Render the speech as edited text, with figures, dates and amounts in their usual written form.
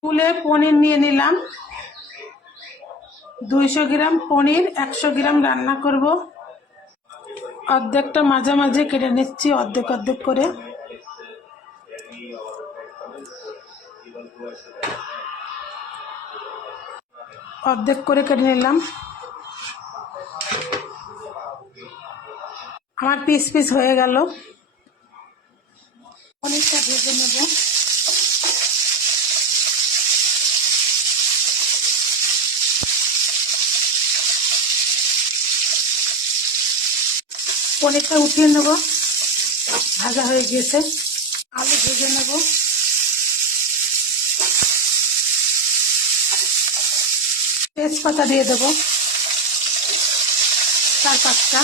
তুলে পনির নিয়ে নিলাম 200 গ্রাম পনির 100 গ্রাম রান্না করব। অর্ধেকটা মাঝামাঝি কেটে নিচ্ছি, অর্ধেক অর্ধেক করে। অর্ধেক করে কেটে নিলাম। আমার পিস পিস হয়ে গেল। পনিরটা ভেজে নেব। পনিরটা উঠিয়ে নেব, ভাজা হয়ে গিয়েছে। আলু ভেজে নেব। তেজপাতা দিয়ে দেবো 4-5টা।